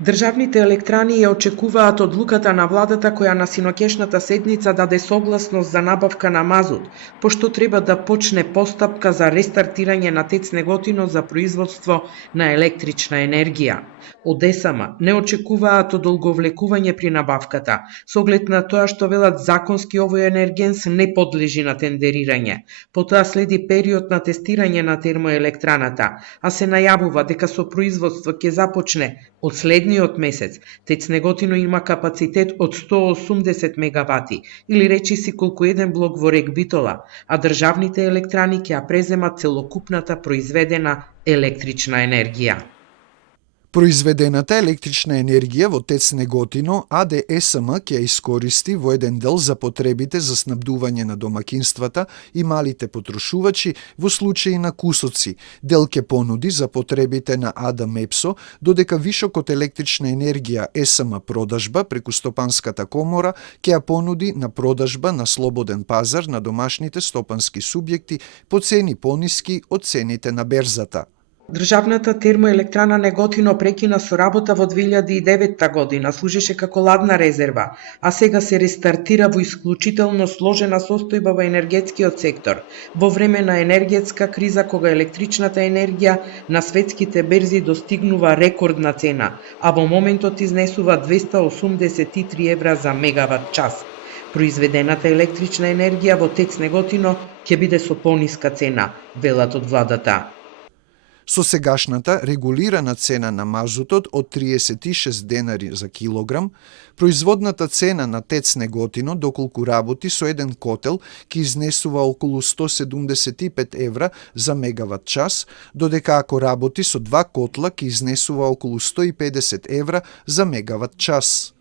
Државните електрани ја очекуваат одлуката на владата која на синоќешната седница даде согласност за набавка на мазут, пошто треба да почне постапка за рестартирање на ТЕЦ Неготино за производство на електрична енергија. Од ЕСМ не очекуваат одолговлекување при набавката, со оглед на тоа што велат законски овој енергенс не подлежи на тендерирање. Потоа следи период на тестирање на термоелектраната, а се најавува дека со производство ќе започне од следниот месец. ТЕЦ Неготино има капацитет од 180 мегавати, или речиси колку еден блок во Рек Битола, а државните електрани ќе ја преземат целокупната произведена електрична енергија. Произведената електрична енергија во ТЕЦ Неготино АДСМ ќе ја искористи во еден дел за потребите за снабдување на домакинствата и малите потрошувачи во случаи на кусоци, дел ќе понуди за потребите на АДМЕПСО, додека вишокот електрична енергија СМ продажба преку Стопанската комора ќе ја понуди на продажба на слободен пазар на домашните стопански субјекти по цени пониски од цените на берзата. Државната термоелектрана Неготино прекина со работа во 2009 година, служеше како ладна резерва, а сега се рестартира во исклучително сложена состојба во енергетскиот сектор, во време на енергетска криза кога електричната енергија на светските берзи достигнува рекордна цена, а во моментот изнесува 283 евра за мегават час. Произведената електрична енергија во ТЕЦ Неготино ќе биде со пониска цена, велат од владата. Со сегашната регулирана цена на мазутот од 36 денари за килограм, производната цена на ТЕЦ Неготино доколку работи со еден котел ќе изнесува околу 175 евра за мегават час, додека ако работи со два котла ќе изнесува околу 150 евра за мегават час.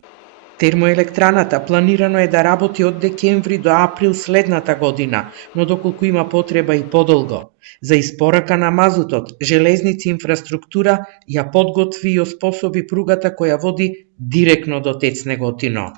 Термоелектраната планирано е да работи од декември до април следната година, но доколку има потреба и подолго. За испорака на мазутот, Железници инфраструктура ја подготви и оспособи пругата која води директно до ТЕЦ Неготино.